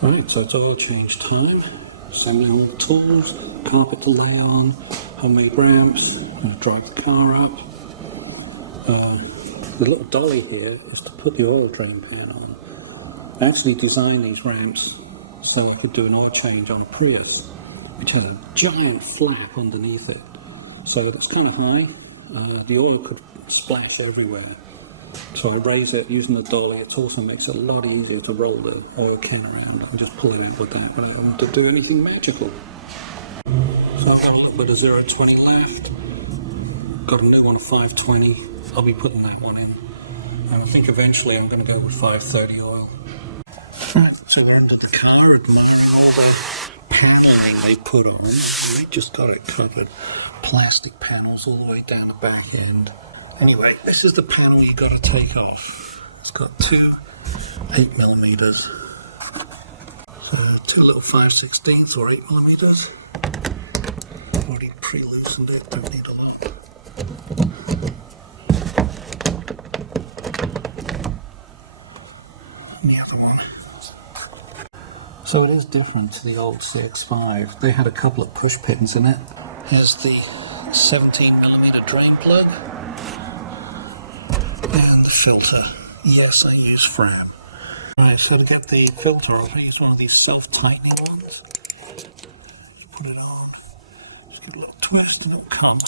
Right, so it's oil change time. Assembling all the tools, carpet to lay on, homemade ramps. I'm going to drive the car up. The little dolly here is to put the oil drain pan on. I actually designed these ramps so I could do an oil change on a Prius, which has a giant flap underneath it. So it's kind of high. The oil could splash everywhere. So I raise it using the dolly. It also makes it a lot easier to roll the oil can around. I can just pull it out with that without having to do anything magical. So I've got a little bit of 0-20 left. Got a new one of 520. I'll be putting that one in. And I think eventually I'm going to go with 530 oil. Right, so we're under the car admiring all the paneling they put on. And they just got it covered. Plastic panels all the way down the back end. Anyway, this is the panel you got to take off. It's got two 8mm. So two little 5/16 or 8mm. Already pre-loosened it, don't need a lot. And the other one. So it is different to the old CX5. They had a couple of push pins in it. There's the 17mm drain plug. And the filter. Yes, I use Fram. Right, so to get the filter off, I use one of these self-tightening ones. Just put it on. Just give it a little twist and it'll come.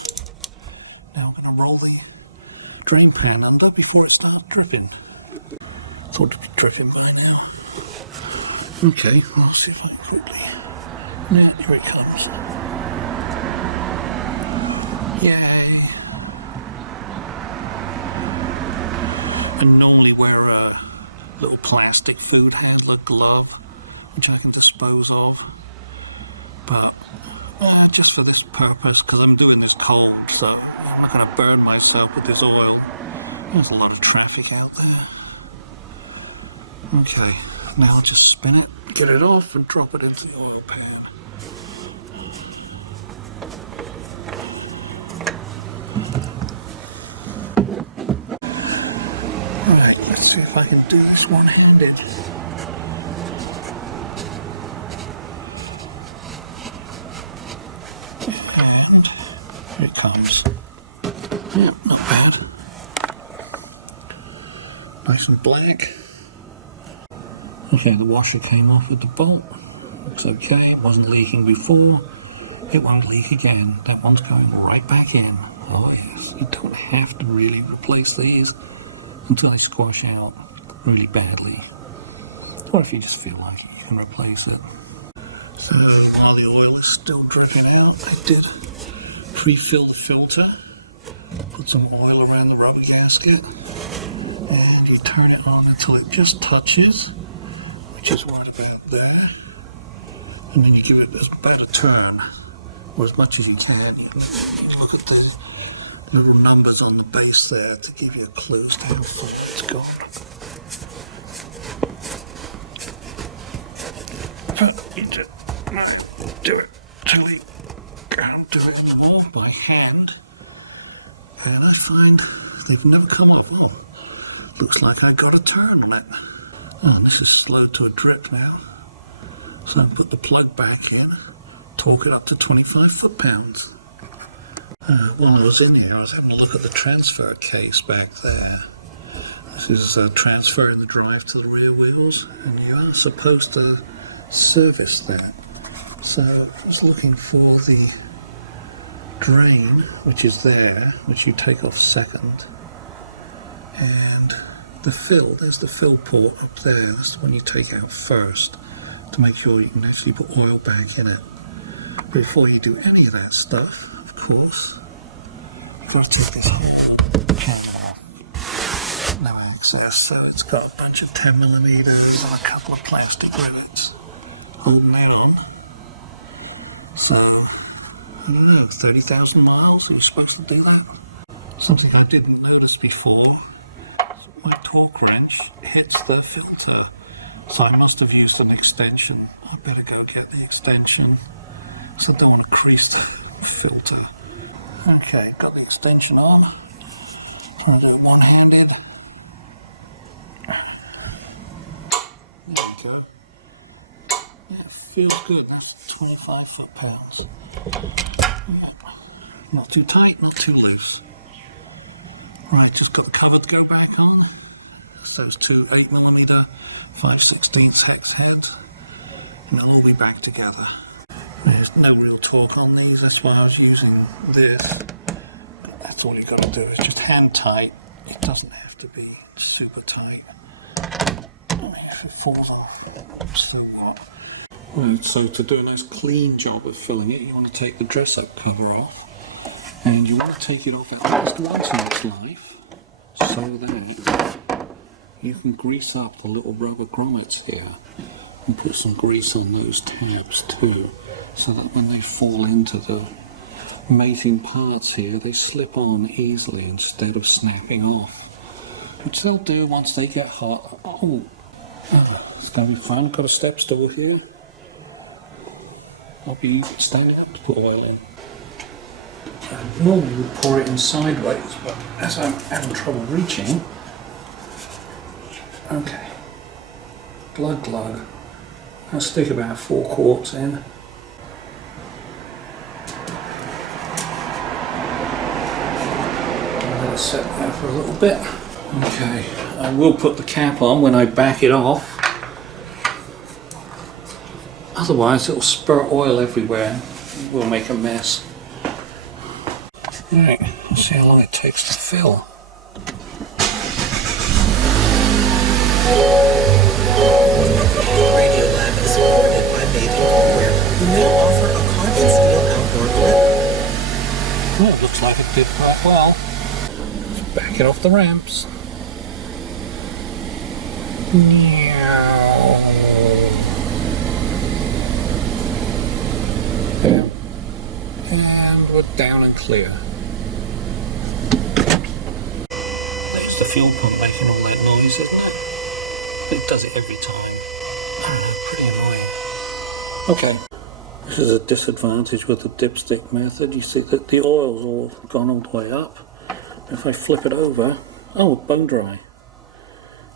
Now I'm going to roll the drain pan under before it starts dripping. Thought it'd be dripping by now. Okay, I'll see if I can quickly... Yeah, here it comes. Yay! I normally wear a little plastic food handler glove, which I can dispose of. But just for this purpose, because I'm doing this cold, so I'm not going to burn myself with this oil. There's a lot of traffic out there. Okay, now I'll just spin it, get it off, and drop it into the oil pan. Right, let's see if I can do this one-handed. And here it comes. Yeah, not bad. Nice and black. Okay, the washer came off with the bolt. Looks okay, it wasn't leaking before. It won't leak again. That one's going right back in. Oh yes, you don't have to really replace these until they squash out really badly. Or if you just feel like it, you can replace it. So while the oil is still dripping out, I did pre-fill the filter, put some oil around the rubber gasket, and you turn it on until it just touches, which is right about there. And then you give it about a turn, or as much as you can. You look at the little numbers on the base there to give you a clue as to how far it's gone. But you just do it till you can't do it anymore by hand. And I find they've never come off. Oh, looks like I got a turn on it. Oh, and this is slowed to a drip now. So I put the plug back in, torque it up to 25 foot-pounds. While I was in here, I was having a look at the transfer case back there. This is transferring the drive to the rear wheels, and you are supposed to service that. So I was looking for the drain, which is there, which you take off second, and the fill, there's the fill port up there. That's the one you take out first to make sure you can actually put oil back in it. But before you do any of that stuff, of course, you've got to take this whole panel off. No access, so it's got a bunch of 10mm and a couple of plastic rivets holding that on. So, I don't know, 30,000 miles, are you supposed to do that? Something I didn't notice before, my torque wrench hits the filter. So I must have used an extension. I better go get the extension. So I don't want to crease the filter. Okay, got the extension on. Trying to do it one-handed. There we go. That feels good. That's 25 foot-pounds. Yeah, not too tight, not too loose. Right, just got the cover to go back on. That's those two 8mm 5/16 hex heads, and they'll all be back together. There's no real torque on these, that's why I was using this. That's all you got to do is just hand tight. It doesn't have to be super tight. I mean, if it falls off, so what? Right, so to do a nice clean job of filling it, you want to take the dress-up cover off, and you want to take it off at least once in its life, so that you can grease up the little rubber grommets here, and put some grease on those tabs too, so that when they fall into the mating parts here, they slip on easily instead of snapping off, which they'll do once they get hot. Oh, it's going to be fun. Got a step stool here. I'll be standing up to put oil in. I normally would pour it in sideways, but as I'm having trouble reaching, okay, glove. I'll stick about 4 quarts in. I'll set that for a little bit. Okay, I will put the cap on when I back it off. Otherwise it will spurt oil everywhere. It will make a mess. Right, let's see how long it takes to fill. Well, it looks like it did quite well. Just backing off the ramps. And we're down and clear. Here's the fuel pump making all that noise, isn't it? It does it every time. Pretty annoying. Okay, this is a disadvantage with the dipstick method. You see that the oil's all gone all the way up. If I flip it over, oh, bone dry.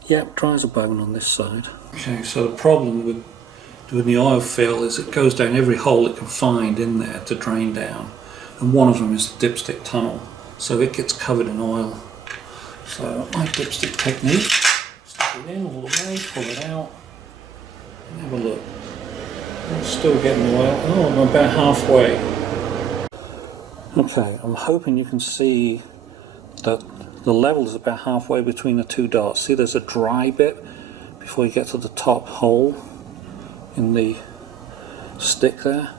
Yep, dry as a bone on this side. Okay, so the problem with doing the oil fill is it goes down every hole it can find in there to drain down. And one of them is the dipstick tunnel. So it gets covered in oil. So my dipstick technique, stick it in all the way, pull it out, and have a look. It's still getting oil. Oh, I'm about halfway. Okay, I'm hoping you can see that the level is about halfway between the two dots. See, there's a dry bit before you get to the top hole in the stick there.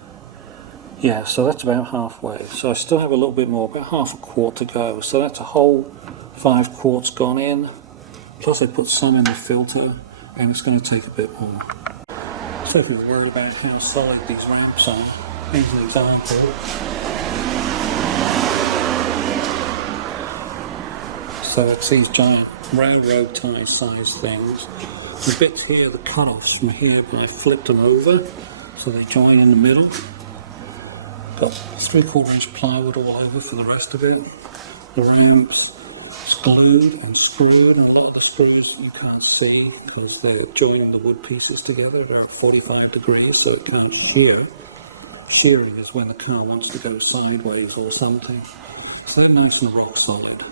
Yeah, so that's about halfway. So I still have a little bit more, about half a quart to go. So that's a whole 5 quarts gone in. Plus I put some in the filter, and it's going to take a bit more. So if you're worried about how solid these ramps are, here's an example. So it's these giant railroad tie size things. The bits here, the cut-offs from here, but I flipped them over so they join in the middle. Got 3/4 inch plywood all over for the rest of it. The ramps, it's glued and screwed, and a lot of the screws you can't see because they're joining the wood pieces together. They're at 45 degrees, so it can't shear. Shearing is when the car wants to go sideways or something. So they're nice and rock solid.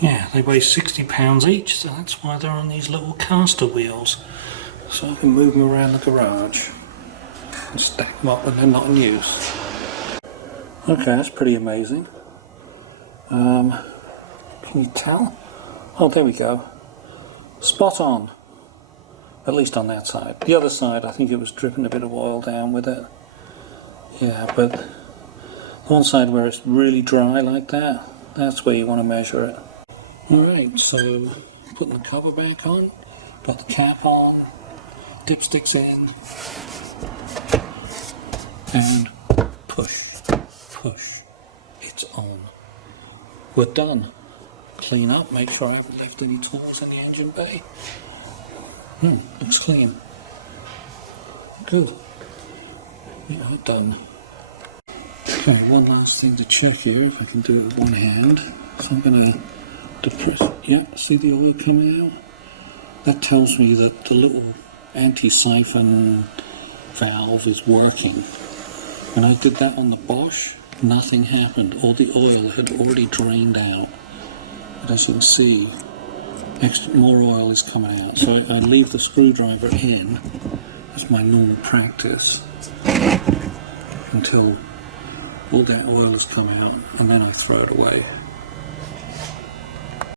Yeah, they weigh 60 pounds each, so that's why they're on these little caster wheels. So I can move them around the garage and stack them up when they're not in use. Okay, that's pretty amazing. Can you tell? Oh, there we go. Spot on. At least on that side. The other side, I think it was dripping a bit of oil down with it. Yeah, but the one side where it's really dry like that, that's where you want to measure it. Alright, so putting the cover back on, got the cap on, dipsticks in, and push, it's on. We're done. Clean up, make sure I haven't left any tools in the engine bay. Looks clean. Good. We are done. Okay, one last thing to check here, if I can do it with one hand. So I'm going to depress, yep, see the oil coming out? That tells me that the little anti-siphon valve is working. And I did that on the Bosch, nothing happened. All the oil had already drained out. But as you can see, more oil is coming out. So I leave the screwdriver in, as my normal practice, until all that oil has come out, and then I throw it away.